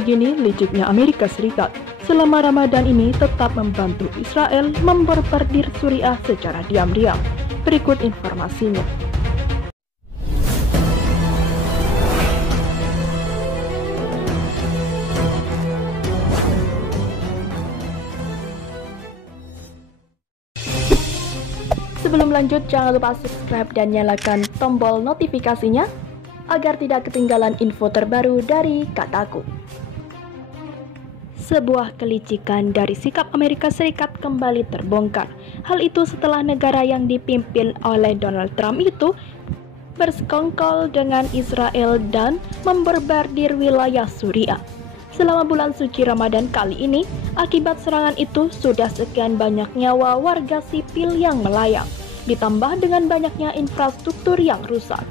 Begini liciknya Amerika Serikat. Selama Ramadan ini tetap membantu Israel membombardir Suriah secara diam-diam. Berikut informasinya. Sebelum lanjut, jangan lupa subscribe dan nyalakan tombol notifikasinya agar tidak ketinggalan info terbaru dari Kataku. Sebuah kelicikan dari sikap Amerika Serikat kembali terbongkar. Hal itu setelah negara yang dipimpin oleh Donald Trump itu bersekongkol dengan Israel dan membombardir wilayah Suriah. Selama bulan suci Ramadan kali ini, akibat serangan itu sudah sekian banyak nyawa warga sipil yang melayang, ditambah dengan banyaknya infrastruktur yang rusak.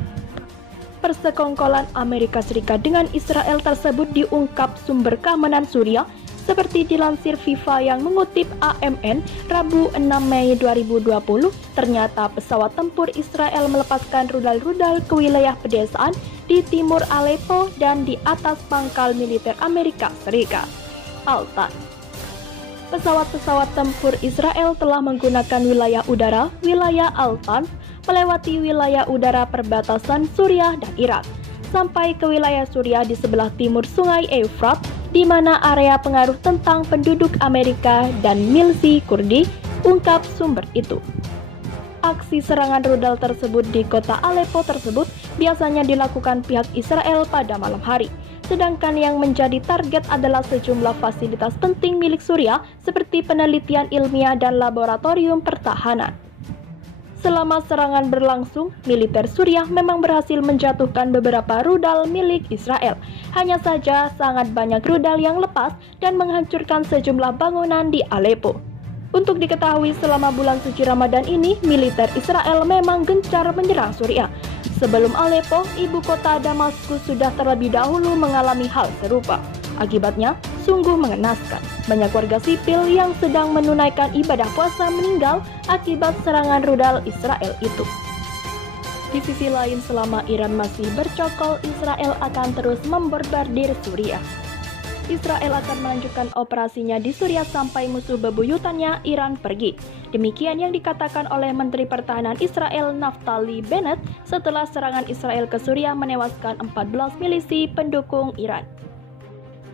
Persekongkolan Amerika Serikat dengan Israel tersebut diungkap sumber keamanan Suriah seperti dilansir FIFA yang mengutip AMN Rabu 6 Mei 2020, ternyata pesawat tempur Israel melepaskan rudal-rudal ke wilayah pedesaan di timur Aleppo dan di atas pangkal militer Amerika Serikat, Altan. Pesawat-pesawat tempur Israel telah menggunakan wilayah udara, wilayah Altan, melewati wilayah udara perbatasan Suriah dan Irak, sampai ke wilayah Suriah di sebelah timur Sungai Efrat, di mana area pengaruh tentang penduduk Amerika dan milisi Kurdi, ungkap sumber itu. Aksi serangan rudal tersebut di kota Aleppo tersebut biasanya dilakukan pihak Israel pada malam hari, sedangkan yang menjadi target adalah sejumlah fasilitas penting milik Suriah seperti penelitian ilmiah dan laboratorium pertahanan. Selama serangan berlangsung, militer Suriah memang berhasil menjatuhkan beberapa rudal milik Israel. Hanya saja sangat banyak rudal yang lepas dan menghancurkan sejumlah bangunan di Aleppo. Untuk diketahui, selama bulan suci Ramadan ini, militer Israel memang gencar menyerang Suriah. Sebelum Aleppo, ibu kota Damaskus sudah terlebih dahulu mengalami hal serupa. Akibatnya, sungguh mengenaskan. Banyak warga sipil yang sedang menunaikan ibadah puasa meninggal akibat serangan rudal Israel itu. Di sisi lain, selama Iran masih bercokol, Israel akan terus membombardir Suriah. Israel akan melanjutkan operasinya di Suriah sampai musuh bebuyutannya Iran pergi. Demikian yang dikatakan oleh Menteri Pertahanan Israel Naftali Bennett setelah serangan Israel ke Suriah menewaskan 14 milisi pendukung Iran.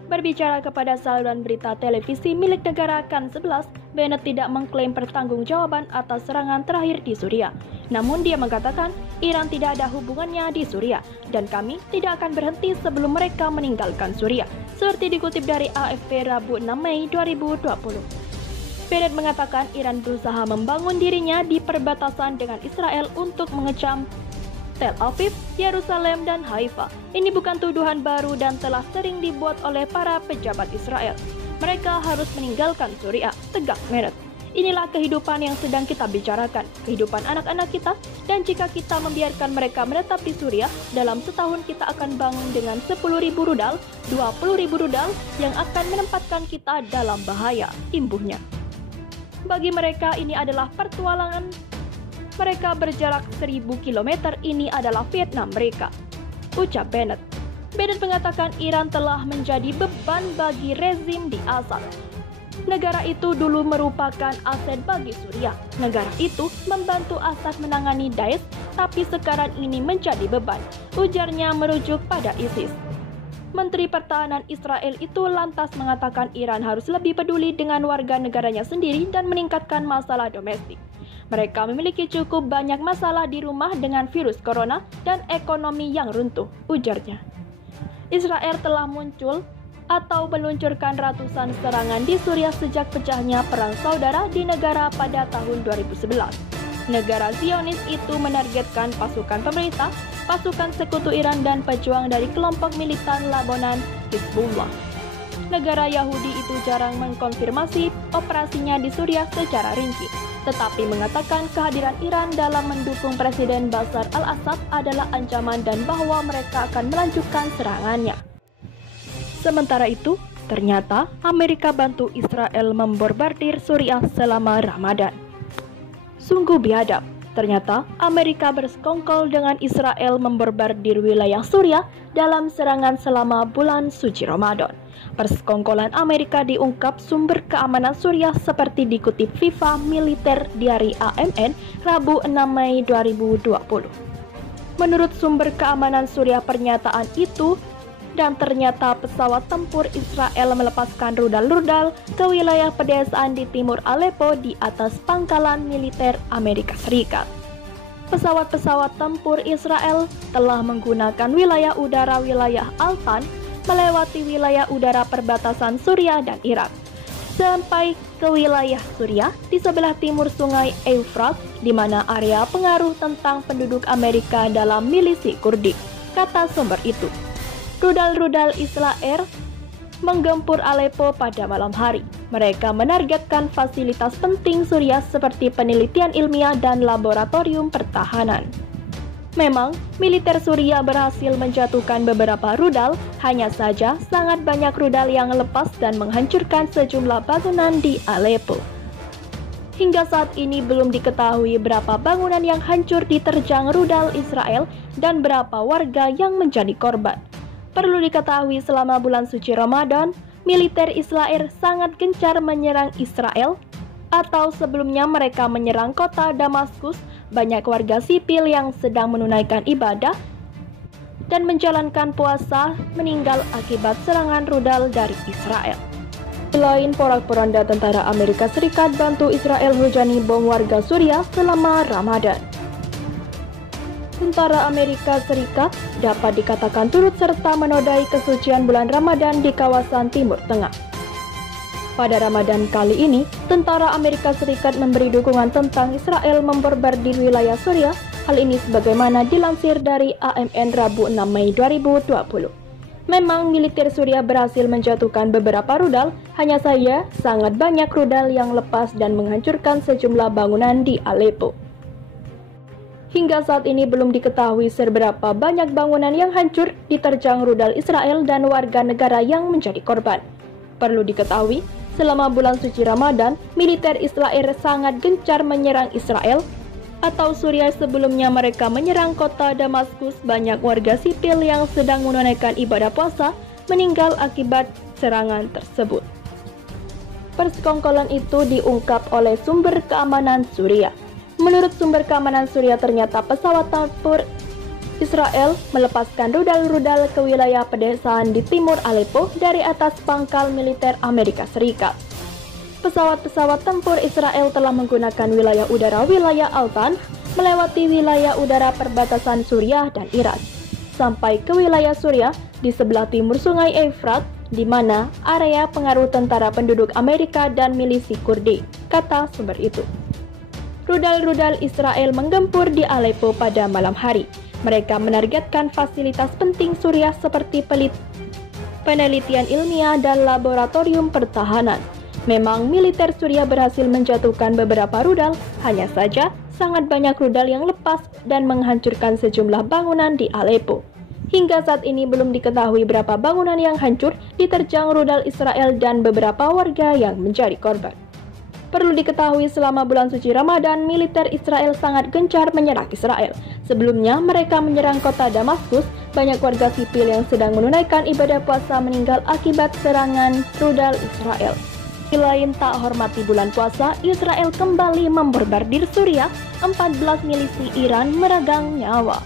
Berbicara kepada saluran berita televisi milik negara KAN 11, Bennett tidak mengklaim pertanggungjawaban atas serangan terakhir di Suriah. Namun dia mengatakan, Iran tidak ada hubungannya di Suriah, dan kami tidak akan berhenti sebelum mereka meninggalkan Suriah, seperti dikutip dari AFP Rabu 6 Mei 2020. Bennett mengatakan Iran berusaha membangun dirinya di perbatasan dengan Israel untuk mengecam Tel Aviv, Yerusalem, dan Haifa. Ini bukan tuduhan baru dan telah sering dibuat oleh para pejabat Israel. Mereka harus meninggalkan Suriah, tegas Bennett. Inilah kehidupan yang sedang kita bicarakan, kehidupan anak-anak kita, dan jika kita membiarkan mereka menetap di Suriah, dalam setahun kita akan bangun dengan 10.000 rudal, 20.000 rudal yang akan menempatkan kita dalam bahaya, imbuhnya. Bagi mereka ini adalah pertualangan. Mereka berjarak 1.000 km, ini adalah Vietnam mereka, ucap Bennett. Bennett mengatakan Iran telah menjadi beban bagi rezim di Assad. Negara itu dulu merupakan aset bagi Suriah. Negara itu membantu Assad menangani Daesh, tapi sekarang ini menjadi beban, ujarnya merujuk pada ISIS. Menteri Pertahanan Israel itu lantas mengatakan Iran harus lebih peduli dengan warga negaranya sendiri dan meningkatkan masalah domestik. Mereka memiliki cukup banyak masalah di rumah dengan virus corona dan ekonomi yang runtuh, ujarnya. Israel telah muncul atau meluncurkan ratusan serangan di Suriah sejak pecahnya perang saudara di negara pada tahun 2011. Negara Zionis itu menargetkan pasukan pemerintah, pasukan sekutu Iran, dan pejuang dari kelompok militan Lebanon Hizbullah. Negara Yahudi itu jarang mengkonfirmasi operasinya di Suriah secara rinci, tetapi mengatakan kehadiran Iran dalam mendukung Presiden Bashar al-Assad adalah ancaman dan bahwa mereka akan melanjutkan serangannya. Sementara itu, ternyata Amerika bantu Israel membombardir Suriah selama Ramadan. Sungguh biadab. Ternyata Amerika bersekongkol dengan Israel memborbardir wilayah Suriah dalam serangan selama bulan suci Ramadan. Persekongkolan Amerika diungkap sumber keamanan Suriah seperti dikutip FIFA Militer Diary AMN Rabu 6 Mei 2020. Menurut sumber keamanan Suriah pernyataan itu, dan ternyata pesawat tempur Israel melepaskan rudal-rudal ke wilayah pedesaan di timur Aleppo di atas pangkalan militer Amerika Serikat. Pesawat-pesawat tempur Israel telah menggunakan wilayah udara wilayah Altan melewati wilayah udara perbatasan Suriah dan Irak sampai ke wilayah Suriah di sebelah timur sungai Eufrat, di mana area pengaruh tentang penduduk Amerika dalam milisi Kurdi, kata sumber itu. Rudal-rudal Israel menggempur Aleppo pada malam hari. Mereka menargetkan fasilitas penting Suriah seperti penelitian ilmiah dan laboratorium pertahanan. Memang, militer Suriah berhasil menjatuhkan beberapa rudal, hanya saja sangat banyak rudal yang lepas dan menghancurkan sejumlah bangunan di Aleppo. Hingga saat ini belum diketahui berapa bangunan yang hancur diterjang rudal Israel dan berapa warga yang menjadi korban. Perlu diketahui selama bulan suci Ramadan, militer Israel sangat gencar menyerang Israel, atau sebelumnya mereka menyerang kota Damaskus. Banyak warga sipil yang sedang menunaikan ibadah dan menjalankan puasa meninggal akibat serangan rudal dari Israel. Selain porak-poranda tentara Amerika Serikat bantu Israel hujani bom warga Suriah selama Ramadan. Tentara Amerika Serikat dapat dikatakan turut serta menodai kesucian bulan Ramadan di kawasan Timur Tengah. Pada Ramadan kali ini, tentara Amerika Serikat memberi dukungan tentang Israel memborbardir wilayah Suriah. Hal ini sebagaimana dilansir dari AMN Rabu 6 Mei 2020. Memang militer Suriah berhasil menjatuhkan beberapa rudal, hanya saja sangat banyak rudal yang lepas dan menghancurkan sejumlah bangunan di Aleppo. Hingga saat ini belum diketahui seberapa banyak bangunan yang hancur diterjang rudal Israel dan warga negara yang menjadi korban. Perlu diketahui, selama bulan suci Ramadan, militer Israel sangat gencar menyerang Israel atau Suriah. Sebelumnya mereka menyerang kota Damaskus. Banyak warga sipil yang sedang menunaikan ibadah puasa meninggal akibat serangan tersebut. Persekongkolan itu diungkap oleh sumber keamanan Suriah. Menurut sumber keamanan Suriah, ternyata pesawat tempur Israel melepaskan rudal-rudal ke wilayah pedesaan di timur Aleppo dari atas pangkal militer Amerika Serikat. Pesawat-pesawat tempur Israel telah menggunakan wilayah udara wilayah Altan melewati wilayah udara perbatasan Suriah dan Irak sampai ke wilayah Suriah di sebelah timur sungai Eufrat, di mana area pengaruh tentara penduduk Amerika dan milisi Kurdi, kata sumber itu. Rudal-rudal Israel menggempur di Aleppo pada malam hari. Mereka menargetkan fasilitas penting Suriah seperti penelitian ilmiah dan laboratorium pertahanan. Memang militer Suriah berhasil menjatuhkan beberapa rudal, hanya saja sangat banyak rudal yang lepas dan menghancurkan sejumlah bangunan di Aleppo. Hingga saat ini belum diketahui berapa bangunan yang hancur diterjang rudal Israel dan beberapa warga yang menjadi korban. Perlu diketahui selama bulan suci Ramadan, militer Israel sangat gencar menyerang Israel. Sebelumnya mereka menyerang kota Damaskus. Banyak warga sipil yang sedang menunaikan ibadah puasa meninggal akibat serangan rudal Israel. Selain tak hormati bulan puasa, Israel kembali memborbardir Suriah. 14 milisi Iran meregang nyawa.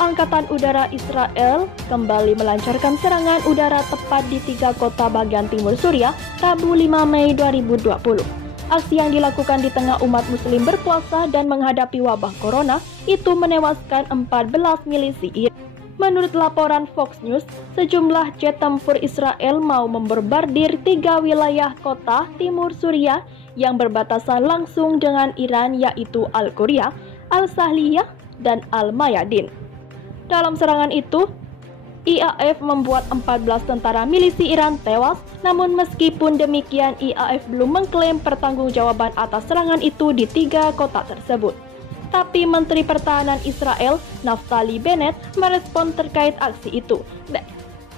Angkatan Udara Israel kembali melancarkan serangan udara tepat di 3 kota bagian timur Suriah Rabu 5 Mei 2020. Aksi yang dilakukan di tengah umat muslim berpuasa dan menghadapi wabah corona itu menewaskan 14 milisi Iran. Menurut laporan Fox News, sejumlah jet tempur Israel mau memborbardir 3 wilayah kota timur Suriah yang berbatasan langsung dengan Iran, yaitu Al-Quria, Al-Sahliyah, dan Al-Mayadin. Dalam serangan itu, IAF membuat 14 tentara milisi Iran tewas, namun meskipun demikian IAF belum mengklaim pertanggungjawaban atas serangan itu di 3 kota tersebut. Tapi Menteri Pertahanan Israel, Naftali Bennett, merespon terkait aksi itu.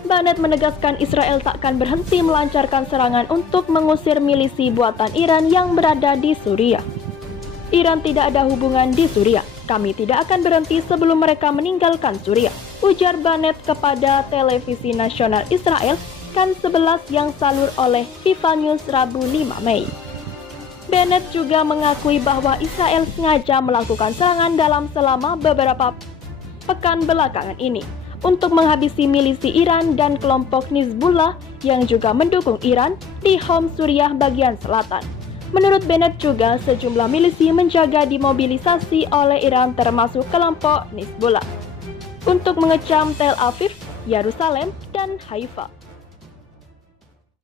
Bennett menegaskan Israel takkan berhenti melancarkan serangan untuk mengusir milisi buatan Iran yang berada di Suriah. Iran tidak ada hubungan di Suriah. Kami tidak akan berhenti sebelum mereka meninggalkan Suriah, ujar Bennett kepada televisi nasional Israel Kan 11 yang salur oleh Viva News Rabu 5 Mei. Bennett juga mengakui bahwa Israel sengaja melakukan serangan dalam selama beberapa pekan belakangan ini untuk menghabisi milisi Iran dan kelompok Hizbullah yang juga mendukung Iran di Homs Suriah bagian selatan. Menurut Bennett juga, sejumlah milisi menjaga dimobilisasi oleh Iran termasuk kelompok Hizbullah untuk mengecam Tel Aviv, Yerusalem, dan Haifa.